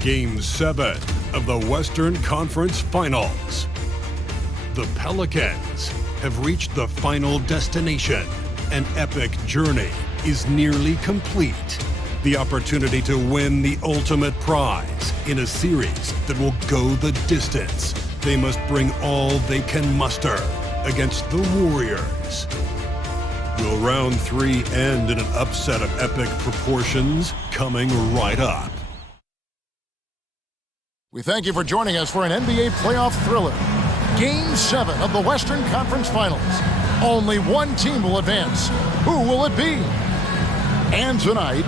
Game 7 of the Western Conference Finals. The Pelicans have reached the final destination. An epic journey is nearly complete. The opportunity to win the ultimate prize in a series that will go the distance. They must bring all they can muster against the Warriors. Will round 3 end in an upset of epic proportions? Coming right up. We thank you for joining us for an NBA playoff thriller. Game 7 of the Western Conference Finals. Only one team will advance. Who will it be? And tonight,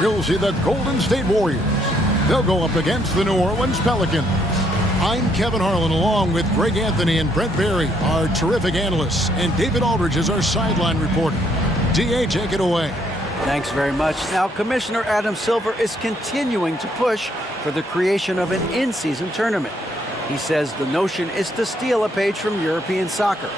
we'll see the Golden State Warriors. They'll go up against the New Orleans Pelicans. I'm Kevin Harlan along with Greg Anthony and Brent Barry, our terrific analysts, and David Aldridge is our sideline reporter. DA, take it away. Thanks very much. Now, Commissioner Adam Silver is continuing to push for the creation of an in-season tournament. He says the notion is to steal a page from European soccer.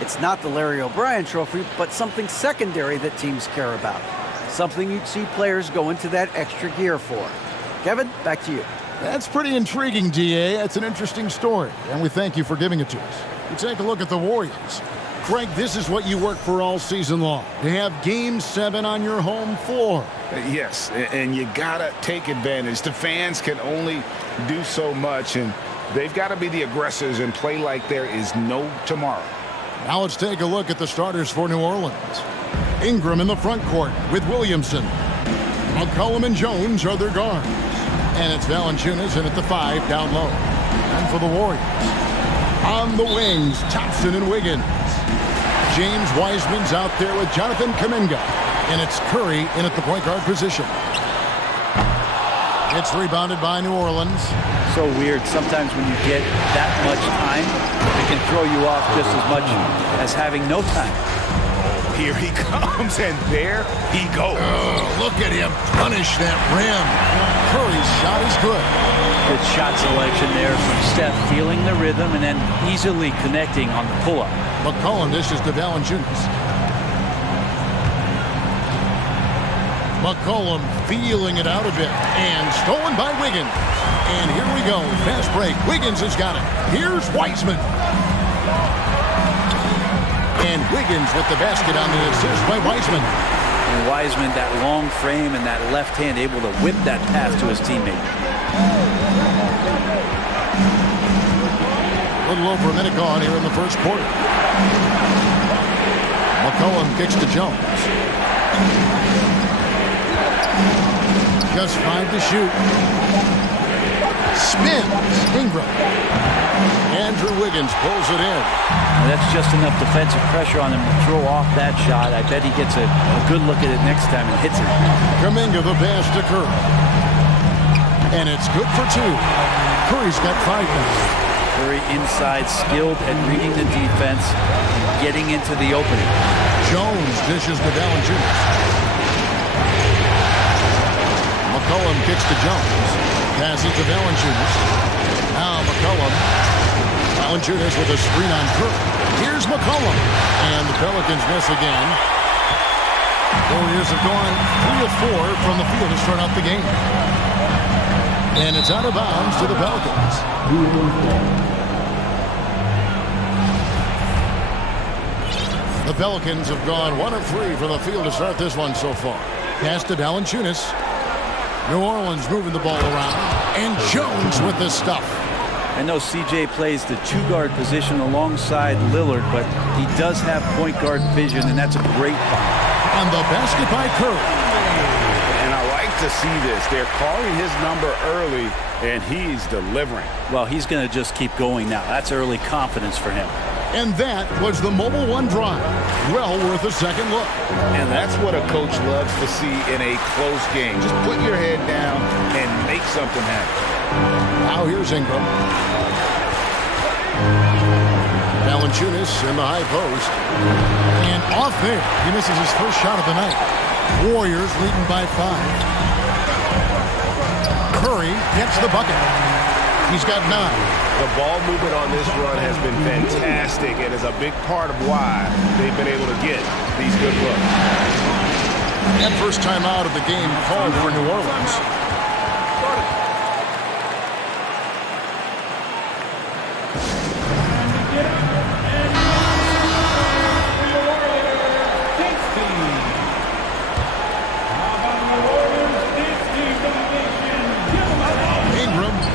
It's not the Larry O'Brien Trophy, but something secondary that teams care about. Something you'd see players go into that extra gear for. Kevin, back to you. That's pretty intriguing, DA. That's an interesting story, and we thank you for giving it to us. We take a look at the Warriors. Craig, this is what you work for all season long. To have Game 7 on your home floor. Yes, and you gotta take advantage. The fans can only do so much, and they've got to be the aggressors and play like there is no tomorrow. Now let's take a look at the starters for New Orleans. Ingram in the front court with Williamson. McCollum and Jones are their guards. And it's Valanciunas in at the 5 down low. And for the Warriors, on the wings, Thompson and Wiggins. James Wiseman's out there with Jonathan Kuminga. And it's Curry in at the point guard position. It's rebounded by New Orleans. So weird. Sometimes when you get that much time, it can throw you off just as much as having no time. Here he comes, and there he goes. Oh, look at him punish that rim. Curry's shot is good. Good shot selection there from Steph, feeling the rhythm and then easily connecting on the pull-up. McCollum dishes to Valanciunas. McCollum feeling it out a bit. And stolen by Wiggins. And here we go. Fast break. Wiggins has got it. Here's Wiseman. And Wiggins with the basket on the assist by Wiseman. And Wiseman, that long frame and that left hand able to whip that pass to his teammate. A little over a minute gone here in the first quarter. McCollum kicks to Jones. Just 5 to shoot. Spins. Ingram. Andrew Wiggins pulls it in. Well, that's just enough defensive pressure on him to throw off that shot. I bet he gets a good look at it next time and hits it. Kuminga the pass to Curry. And it's good for 2. Curry's got 5 now. Curry inside, skilled at reading the defense and getting into the opening. Jones dishes to Valanciunas. McCollum kicks to Jones. Passes to Valanciunas. Now McCollum. Valanciunas with a screen on Curry. Here's McCollum. And the Pelicans miss again. Warriors have gone 3 of 4 from the field to start out the game. And it's out of bounds to the Pelicans. The Pelicans have gone 1 of 3 from the field to start this one so far. Pass to Valanciunas. New Orleans moving the ball around. And Jones with the stuff. I know CJ plays the 2-guard position alongside Lillard, but he does have point guard vision, and that's a great find. On the basket by Curry. And I like to see this. They're calling his number early, and he's delivering. Well, he's going to just keep going now. That's early confidence for him. And that was the Mobile One drive. Well worth a second look. And that's what a coach loves to see in a close game. Just put your head down and make something happen. Now here's Ingram. Valanciunas in the high post. And off there. He misses his first shot of the night. Warriors leading by 5. Curry gets the bucket. He's got 9. The ball movement on this run has been fantastic and is a big part of why they've been able to get these good looks. And first time out of the game called for New Orleans.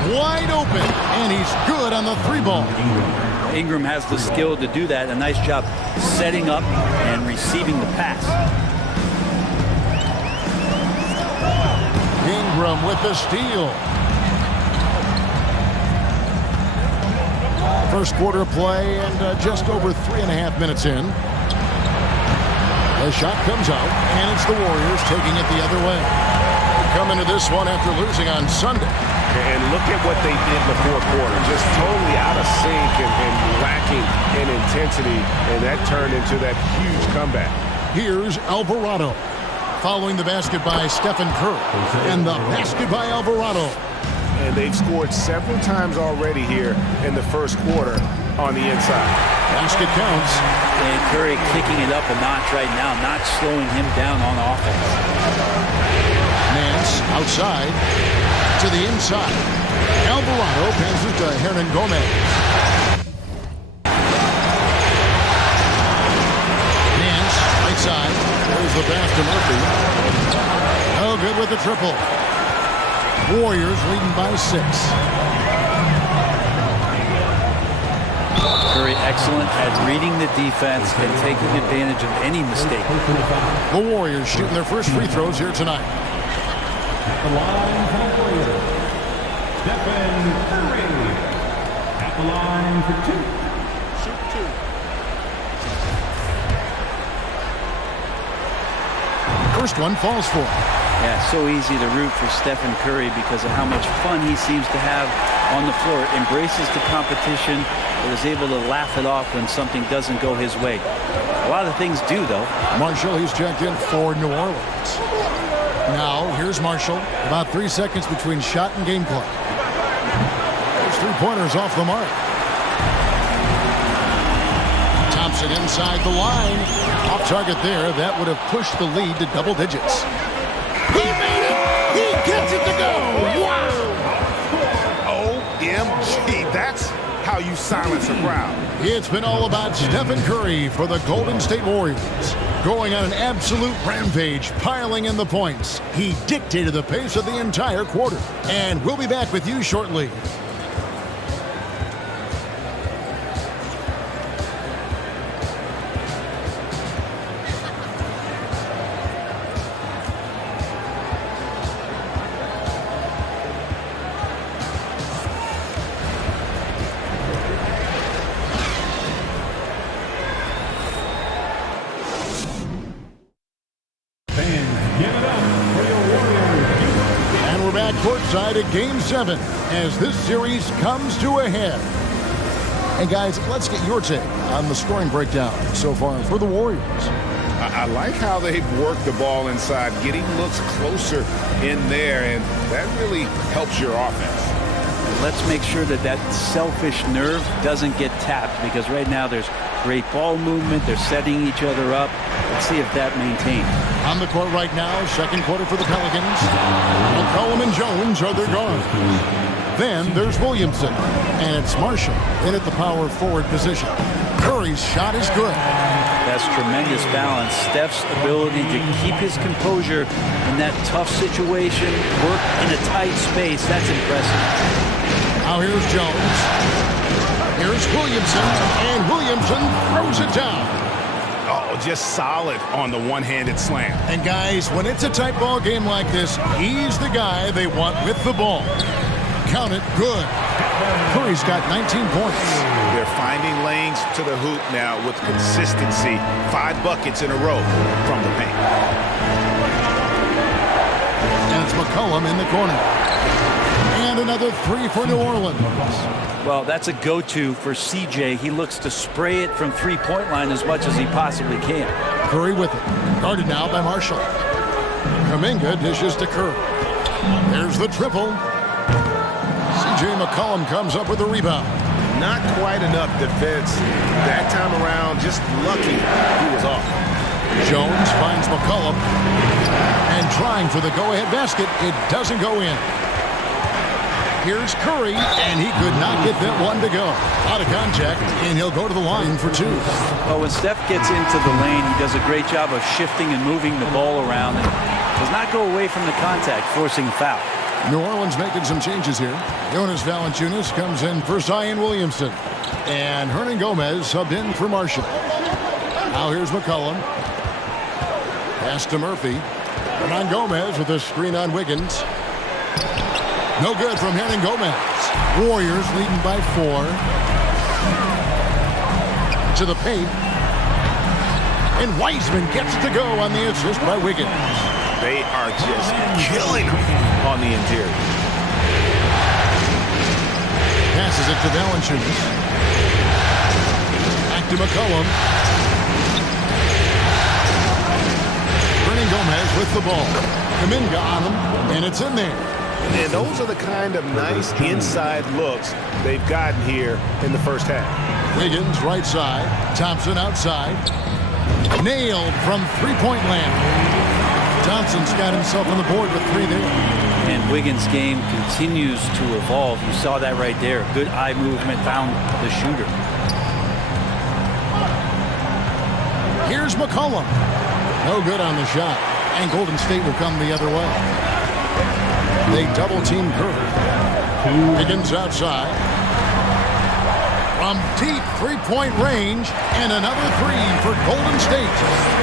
Wide open, and he's good on the 3-ball. Ingram has the skill to do that. A nice job setting up and receiving the pass. Ingram with the steal. First quarter play and just over 3.5 minutes in. The shot comes out, and it's the Warriors taking it the other way. Come into this one after losing on Sunday. And look at what they did in the fourth quarter. Just totally out of sync and lacking in intensity. And that turned into that huge comeback. Here's Alvarado. Following the basket by Stephen Curry. And the basket by Alvarado. And they've scored several times already here in the first quarter on the inside. Basket counts. And Curry kicking it up a notch right now, not slowing him down on offense. Nance outside to the inside. Alvarado passes to Hernan Gomez. Nance right side. There's the pass to Murphy. Oh, good with the triple. Warriors leading by 6. Curry excellent at reading the defense and taking advantage of any mistake. The Warriors shooting their first free throws here tonight. At the line for the Warriors, Stephen Curry. At the line for 2. Shoot 2. First one falls for him. Yeah, so easy to root for Stephen Curry because of how much fun he seems to have on the floor. Embraces the competition, but is able to laugh it off when something doesn't go his way. A lot of things do, though. Marshall, he's checked in for New Orleans. Now, here's Marshall. About 3 seconds between shot and game clock. Those 3-pointers off the mark. Thompson inside the line. Off target there. That would have pushed the lead to double digits. He made it! He gets it to go! Wow! OMG, that's how you silence a crowd. It's been all about Stephen Curry for the Golden State Warriors. Going on an absolute rampage, piling in the points. He dictated the pace of the entire quarter. And we'll be back with you shortly. Courtside at Game 7 as this series comes to a head. And guys, let's get your take on the scoring breakdown so far for the Warriors. I like how they've worked the ball inside, getting looks closer in there, and that really helps your offense. Let's make sure that that selfish nerve doesn't get tapped because right now there's great ball movement. They're setting each other up. Let's see if that maintains. On the court right now, second quarter for the Pelicans. McCollum and Jones are their guards. Then there's Williamson, and it's Marshall in at the power forward position. Curry's shot is good. That's tremendous balance. Steph's ability to keep his composure in that tough situation, work in a tight space, that's impressive. Now here's Jones. Here's Williamson, and Williamson throws it down. Oh, just solid on the one-handed slam. And guys, when it's a tight ball game like this, he's the guy they want with the ball. Count it, good. Curry's got 19 points. They're finding lanes to the hoop now with consistency. 5 buckets in a row from the paint. And it's McCollum in the corner. And another 3 for New Orleans. Well, that's a go-to for CJ. He looks to spray it from three-point line as much as he possibly can. Curry with it. Guarded now by Marshall. Kuminga dishes to Curry. There's the triple. C.J. McCollum comes up with the rebound. Not quite enough defense that time around. Just lucky he was off. Jones finds McCollum. And trying for the go-ahead basket. It doesn't go in. Here's Curry, and he could not get that one to go. Out of contact, and he'll go to the line for two. Oh, when Steph gets into the lane, he does a great job of shifting and moving the ball around and does not go away from the contact, forcing a foul. New Orleans making some changes here. Jonas Valanciunas comes in for Zion Williamson. And Hernan Gomez subbed in for Marshall. Now here's McCollum. Pass to Murphy. Hernan Gomez with a screen on Wiggins. No good from Hernan Gomez. Warriors leading by 4. To the paint. And Wiseman gets it to go on the assist by Wiggins. They are just killing him on the interior. Passes it to Valanciunas. Back to McCollum. Hernan Gomez with the ball. Kuminga on him, and it's in there. And those are the kind of nice inside looks they've gotten here in the first half. Wiggins right side. Thompson outside. Nailed from three-point land. Thompson's got himself on the board with 3 there. And Wiggins' game continues to evolve. You saw that right there. Good eye movement, found the shooter. Here's McCollum. No good on the shot. And Golden State will come the other way. They double-team Curry. Wiggins outside. From deep three-point range, and another 3 for Golden State.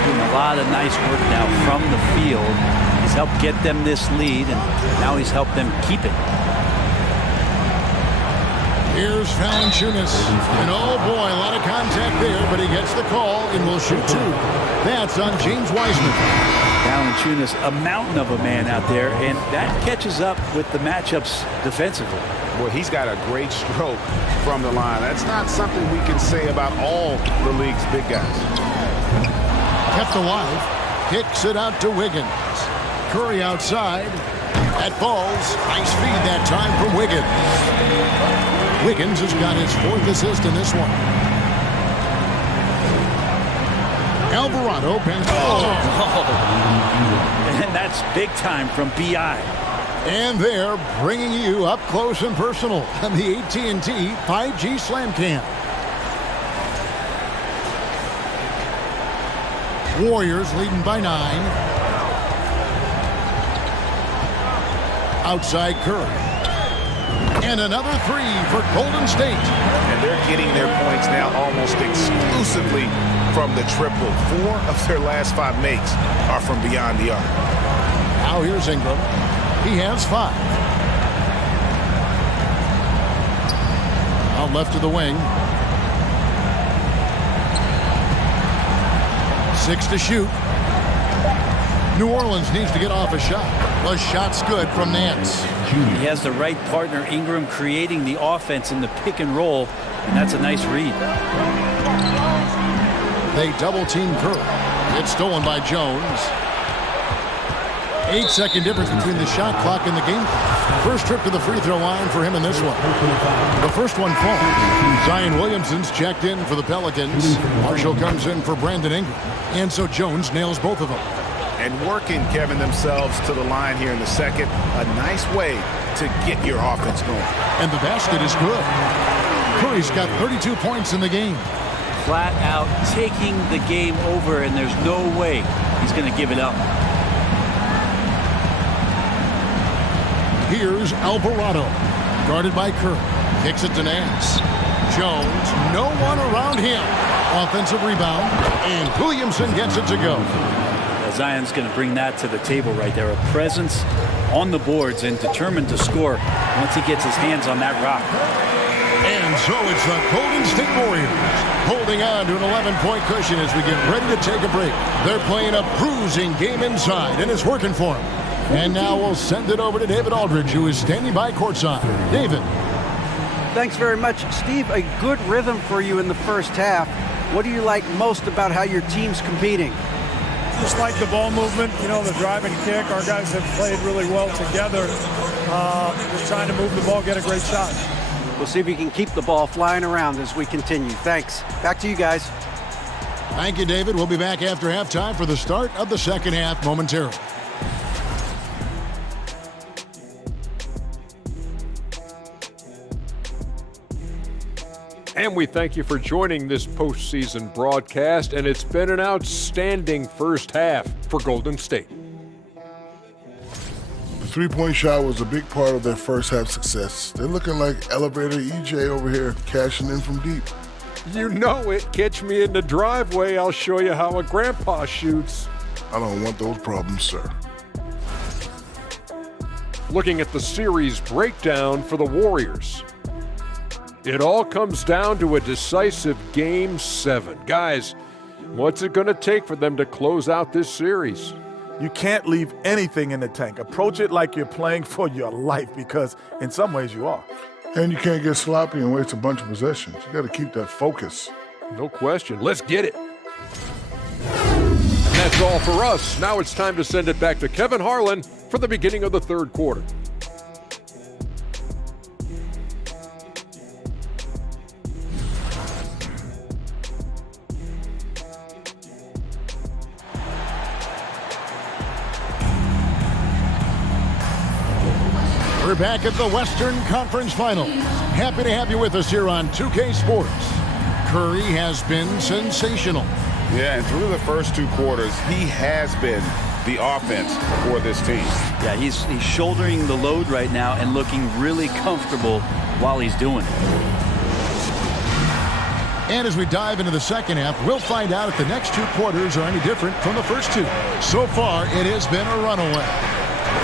Doing a lot of nice work now from the field. He's helped get them this lead, and now he's helped them keep it. Here's Valanciunas. And oh boy, a lot of contact there, but he gets the call and will shoot 2. That's on James Wiseman. Valanciunas, a mountain of a man out there, and that catches up with the matchups defensively. Boy, he's got a great stroke from the line. That's not something we can say about all the league's big guys. Kept alive. Kicks it out to Wiggins. Curry outside. That falls. Nice feed that time from Wiggins. Wiggins has got his 4th assist in this one. Alvarado. And that's big time from B.I. And they're bringing you up close and personal on the AT&T 5G Slam Cam. Warriors leading by 9. Outside Curry. And another 3 for Golden State. And they're getting their points now almost exclusively from the triple. 4 of their last 5 makes are from beyond the arc. Now here's Ingram. He has 5. Out left of the wing. 6 to shoot. New Orleans needs to get off a shot. The shot's good from Nance. He has the right partner, Ingram, creating the offense in the pick and roll, and that's a nice read. They double-team Curry. It's stolen by Jones. 8-second difference between the shot clock and the game clock. First trip to the free throw line for him in this one. The first one falls. Zion Williamson's checked in for the Pelicans. Marshall comes in for Brandon Ingram. And so Jones nails both of them. And working, Kevin, themselves to the line here in the second. A nice way to get your offense going. And the basket is good. Curry's got 32 points in the game. Flat out taking the game over, and there's no way he's going to give it up. Here's Alvarado, guarded by Curry. Kicks it to Nance. Jones, no one around him. Offensive rebound, and Williamson gets it to go. Zion's going to bring that to the table right there. A presence on the boards and determined to score once he gets his hands on that rock. And so it's the Golden State Warriors holding on to an 11-point cushion as we get ready to take a break. They're playing a bruising game inside, and it's working for them. And now we'll send it over to David Aldridge, who is standing by courtside. David. Thanks very much, Steve. A good rhythm for you in the first half. What do you like most about how your team's competing? Just like the ball movement, you know, the drive and kick. Our guys have played really well together. Just trying to move the ball, get a great shot. We'll see if he can keep the ball flying around as we continue. Thanks. Back to you guys. Thank you, David. We'll be back after halftime for the start of the second half momentarily. And we thank you for joining this postseason broadcast, and it's been an outstanding first half for Golden State. The three-point shot was a big part of their first half success. They're looking like Elevator EJ over here, cashing in from deep. You know it. Catch me in the driveway. I'll show you how a grandpa shoots. I don't want those problems, sir. Looking at the series breakdown for the Warriors. It all comes down to a decisive Game 7. Guys, what's it going to take for them to close out this series? You can't leave anything in the tank. Approach it like you're playing for your life, because in some ways you are. And you can't get sloppy and waste a bunch of possessions. You got to keep that focus. No question. Let's get it. And that's all for us. Now it's time to send it back to Kevin Harlan for the beginning of the third quarter. We're back at the Western Conference Finals. Happy to have you with us here on 2K Sports. Curry has been sensational. Yeah, and through the first two quarters, he has been the offense for this team. Yeah, he's shouldering the load right now and looking really comfortable while he's doing it. And as we dive into the second half, we'll find out if the next two quarters are any different from the first two. So far, it has been a runaway.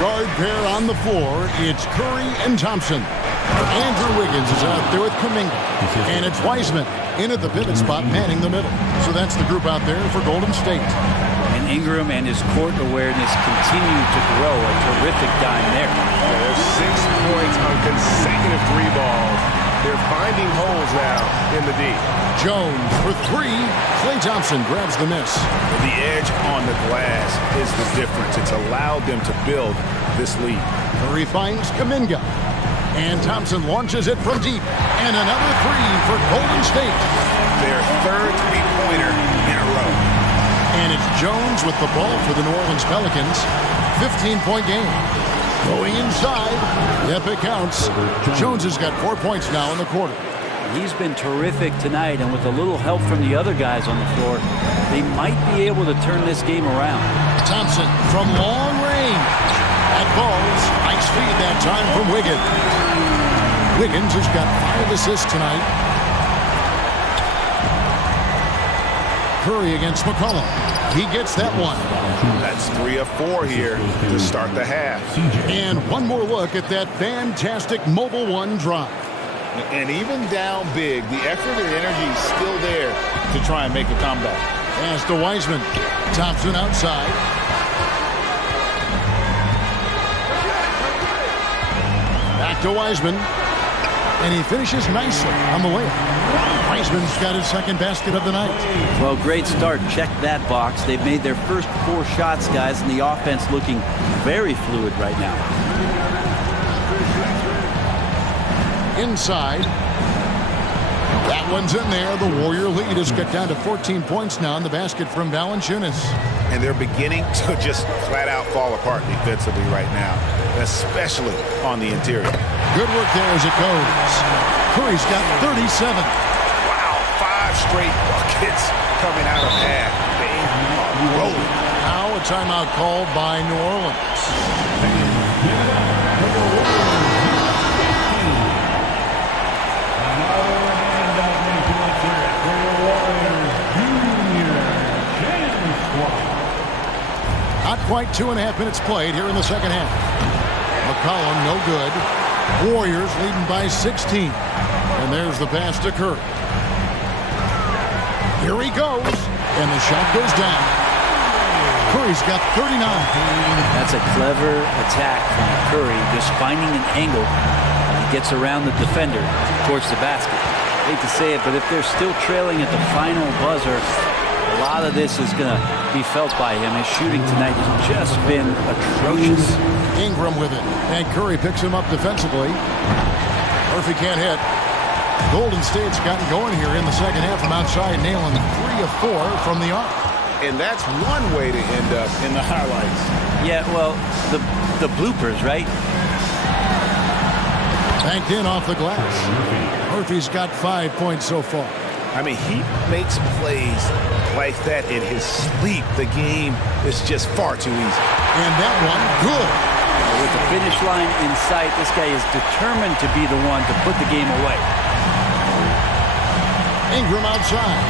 Guard pair on the floor, it's Curry and Thompson. Andrew Wiggins is out there with Kuminga. And it's Wiseman in at the pivot spot, manning the middle. So that's the group out there for Golden State. And Ingram and his court awareness continue to grow. A terrific dime there. There's 6 points on consecutive 3 balls. They're finding holes now in the D. Jones for 3. Klay Thompson grabs the miss. The edge on the glass is the difference. It's allowed them to build this lead. Curry finds Kuminga. And Thompson launches it from deep. And another 3 for Golden State. Their third three-pointer in a row. And it's Jones with the ball for the New Orleans Pelicans. 15-point game. Going inside. Yep, it counts. Jones has got 4 points now in the quarter. He's been terrific tonight, and with a little help from the other guys on the floor, they might be able to turn this game around. Thompson from long range. That ball's nice feed that time from Wiggins. Wiggins has got 5 assists tonight. Curry against McCollum. He gets that one. That's 3 of 4 here to start the half. And one more look at that fantastic Mobile One drive. And even down big, the effort and energy is still there to try and make a comeback. Pass to Wiseman. Thompson outside. Back to Wiseman. And he finishes nicely on the layup. Wiseman's got his second basket of the night. Well, great start. Check that box. They've made their first 4 shots, guys, and the offense looking very fluid right now. Inside. That one's in there. The Warrior lead has got down to 14 points now in the basket from Valanciunas. And they're beginning to just flat out fall apart defensively right now, especially on the interior. Good work there as it goes. Curry's got 37. Wow, 5 straight buckets coming out of half. They are rolling. Now a timeout called by New Orleans. Not quite 2.5 minutes played here in the second half. McCollum, no good. Warriors leading by 16. And there's the pass to Curry. Here he goes. And the shot goes down. Curry's got 39. That's a clever attack from Curry, just finding an angle. He gets around the defender towards the basket. I hate to say it, but if they're still trailing at the final buzzer, a lot of this is going to be felt by him. His shooting tonight has just been atrocious. Ingram with it. And Curry picks him up defensively. Murphy can't hit. Golden State's gotten going here in the second half from outside, nailing 3 of 4 from the arc. And that's one way to end up in the highlights. Yeah, well, the bloopers, right? Banked in off the glass. Murphy's got 5 points so far. I mean, he makes plays like that in his sleep. The game is just far too easy. And that one, good. With the finish line in sight, this guy is determined to be the one to put the game away. Ingram outside.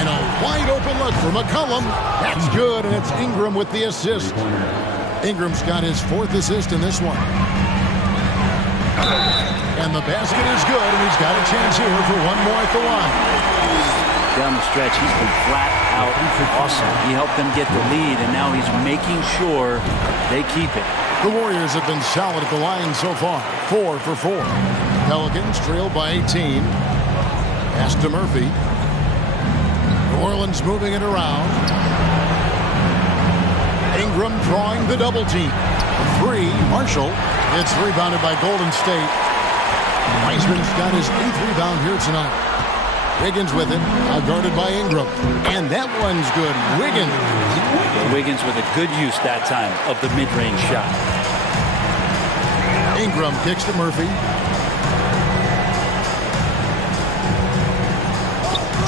And a wide open look for McCollum. That's good, and it's Ingram with the assist. Ingram's got his 4th assist in this one. And the basket is good, and he's got a chance here for one more at the line. Down the stretch, he's been flat out awesome. He helped them get the lead, and now he's making sure they keep it. The Warriors have been solid at the line so far. 4 for 4. Pelicans trail by 18. Pass to Murphy. New Orleans moving it around. Ingram drawing the double team. 3, Marshall. It's rebounded by Golden State. Wiseman's got his 8th rebound here tonight. Wiggins with it, guarded by Ingram. And that one's good. Wiggins. Wiggins with a good use that time of the mid-range shot. Ingram kicks to Murphy.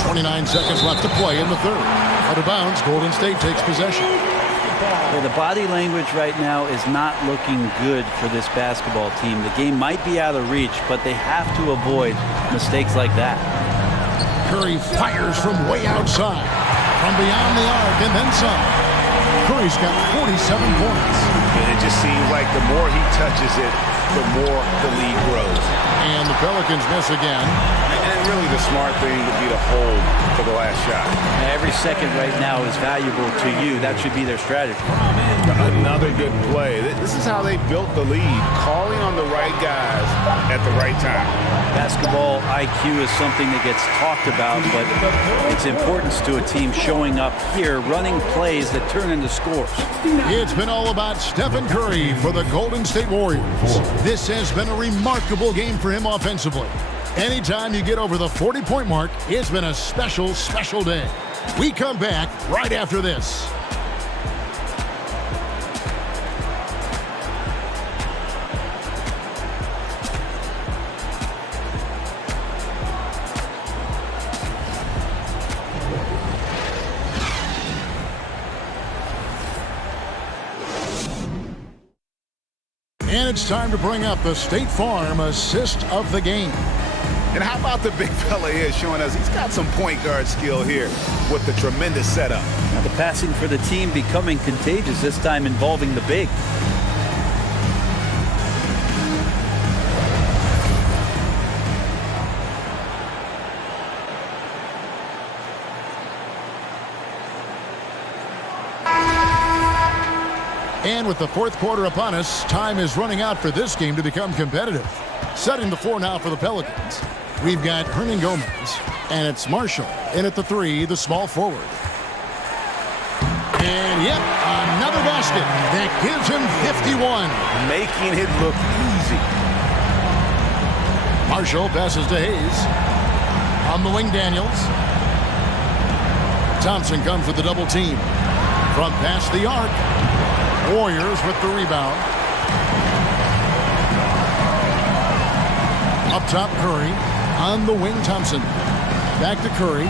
29 seconds left to play in the third. Out of bounds, Golden State takes possession. Yeah, the body language right now is not looking good for this basketball team. The game might be out of reach, but they have to avoid mistakes like that. Curry fires from way outside, from beyond the arc, and then some. Curry's got 47 points. And it just seems like the more he touches it, the more the lead grows. And the Pelicans miss again. And really the smart thing would be to hold for the last shot. Every second right now is valuable to you. That should be their strategy. Another good play. This is how they built the lead, calling on the right guys at the right time. Basketball IQ is something that gets talked about, but its importance to a team showing up here, running plays that turn into scores. It's been all about Stephen Curry for the Golden State Warriors. This has been a remarkable game for him offensively. Anytime you get over the 40-point mark, it's been a special, special day. We come back right after this. And it's time to bring up the State Farm assist of the game. And how about the big fella here showing us he's got some point guard skill here with the tremendous setup. Now the passing for the team becoming contagious, this time involving the big. And with the fourth quarter upon us, time is running out for this game to become competitive. Setting the floor now for the Pelicans. We've got Hernan Gomez, and it's Marshall. In at the 3, the small forward. And yep, another basket that gives him 51. Making it look easy. Marshall passes to Hayes. On the wing, Daniels. Thompson comes with the double team. From past the arc. Warriors with the rebound. Up top, Curry. On the wing, Thompson. Back to Curry.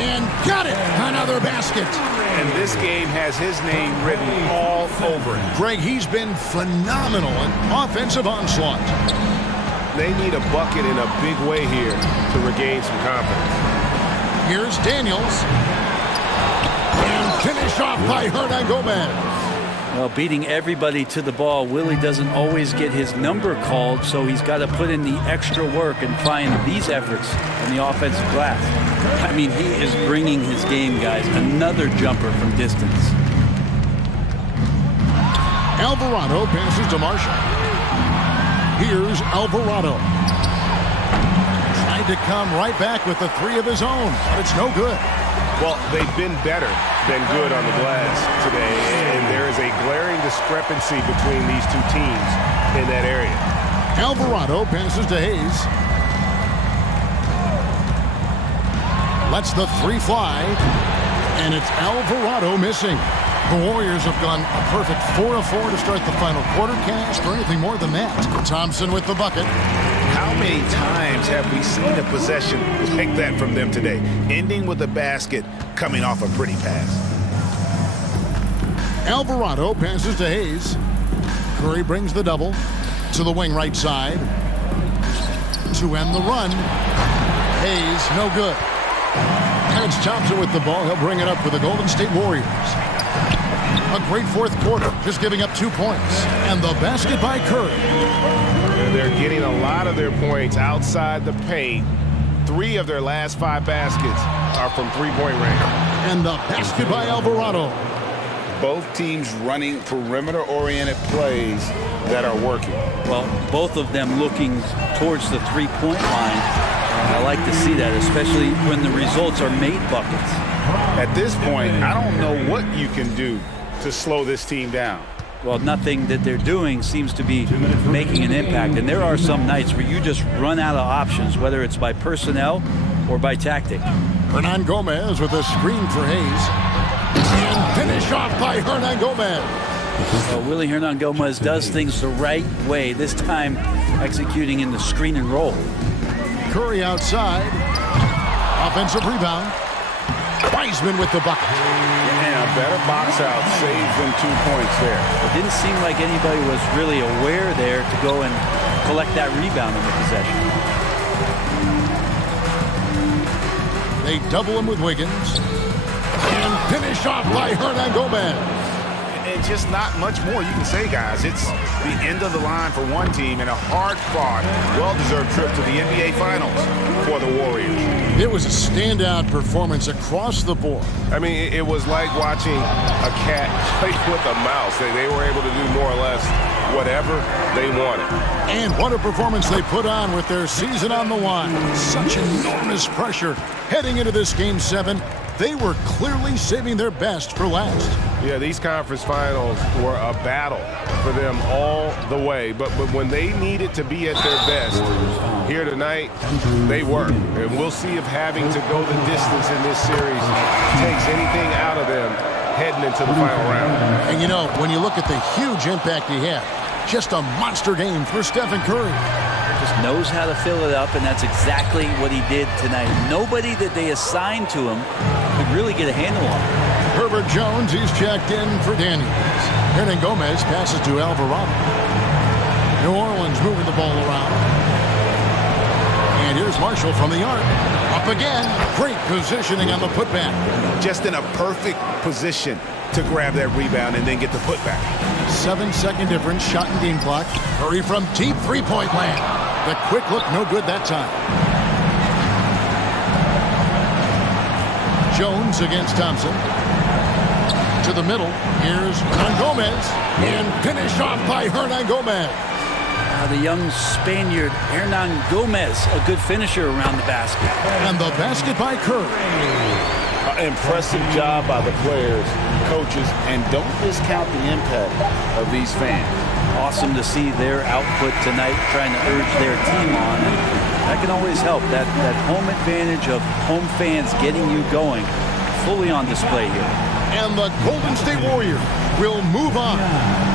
And got it! Another basket. And this game has his name written all over it. Greg, he's been phenomenal in offensive onslaught. They need a bucket in a big way here to regain some confidence. Here's Daniels. And finished off by Hernan Gomez. Well, beating everybody to the ball, Willie doesn't always get his number called, so he's got to put in the extra work and find these efforts in the offensive glass. I mean, he is bringing his game, guys. Another jumper from distance. Alvarado passes to Marshall. Here's Alvarado. Tried to come right back with the 3 of his own, but it's no good. Well, they've been better than good on the glass today, and there is a glaring discrepancy between these two teams in that area. Alvarado passes to Hayes. Lets the three fly, and it's Alvarado missing. The Warriors have gone a perfect 4-4 to start the final quarter. Can't ask for anything more than that. Thompson with the bucket. How many times have we seen a possession like that from them today? Ending with a basket, coming off a pretty pass. Alvarado passes to Hayes. Curry brings the double to the wing right side. To end the run. Hayes, no good. And it's Thompson with the ball. He'll bring it up for the Golden State Warriors. A great fourth quarter, just giving up 2 points. And the basket by Curry. They're getting a lot of their points outside the paint. 3 of their last 5 baskets are from three-point range. And the basket by Alvarado. Both teams running perimeter-oriented plays that are working. Well, both of them looking towards the three-point line. I like to see that, especially when the results are made buckets. At this point, I don't know what you can do to slow this team down. Well, nothing that they're doing seems to be making an impact. And there are some nights where you just run out of options, whether it's by personnel or by tactic. Hernan Gomez with a screen for Hayes. And finish off by Hernan Gomez. Willie Hernan Gomez does things the right way, this time executing in the screen and roll. Curry outside. Offensive rebound. Wiseman with the bucket. Yeah, better box out saves them 2 points there. It didn't seem like anybody was really aware there to go and collect that rebound in the possession. They double him with Wiggins. And finish off by Hernan Gomez. And just not much more you can say, guys. It's the end of the line for one team and a hard-fought, well-deserved trip to the NBA Finals for the Warriors. It was a standout performance across the board. I mean, it was like watching a cat play with a mouse. They were able to do more or less whatever they wanted. And what a performance they put on with their season on the line. Such enormous pressure heading into this Game 7. They were clearly saving their best for last. Yeah, these conference finals were a battle for them all the way. But when they needed to be at their best here tonight, they were. And we'll see if having to go the distance in this series takes anything out of them heading into the final round. And you know, when you look at the huge impact he had, just a monster game for Stephen Curry. Just knows how to fill it up, and that's exactly what he did tonight. Nobody that they assigned to him could really get a handle on him. Herbert Jones, he's checked in for Daniels. Hernan Gomez passes to Alvarado. New Orleans moving the ball around. And here's Marshall from the arc. Up again. Great positioning on the putback. Just in a perfect position to grab that rebound and then get the putback. 7-second difference, shot and game clock. Curry from deep three-point land. The quick look, no good that time. Jones against Thompson. To the middle. Here's Hernan Gomez. And finish off by Hernan Gomez. The young Spaniard, Hernan Gomez, a good finisher around the basket. And the basket by Curry. Impressive job by the players, coaches, and don't discount the impact of these fans. Awesome to see their output tonight, trying to urge their team on. And that can always help. That home advantage of home fans getting you going, fully on display here. And the Golden State Warriors will move on.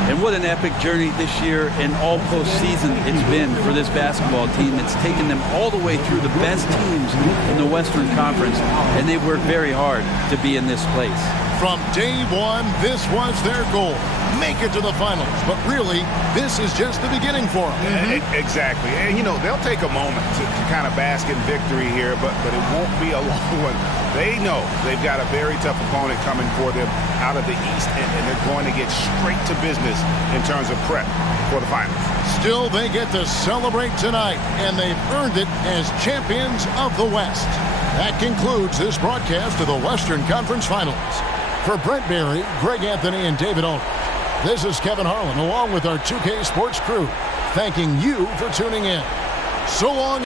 And what an epic journey this year and all postseason it's been for this basketball team. It's taken them all the way through the best teams in the Western Conference, and they've worked very hard to be in this place. From day one, this was their goal. Make it to the finals. But really, this is just the beginning for them. Exactly. And, you know, they'll take a moment to kind of bask in victory here, but it won't be a long one. They know they've got a very tough opponent coming for them out of the East, and they're going to get straight to business in terms of prep for the finals. Still, they get to celebrate tonight, and they've earned it as champions of the West. That concludes this broadcast of the Western Conference Finals. For Brent Barry, Greg Anthony, and David Aldridge, this is Kevin Harlan along with our 2K Sports crew, thanking you for tuning in. So long.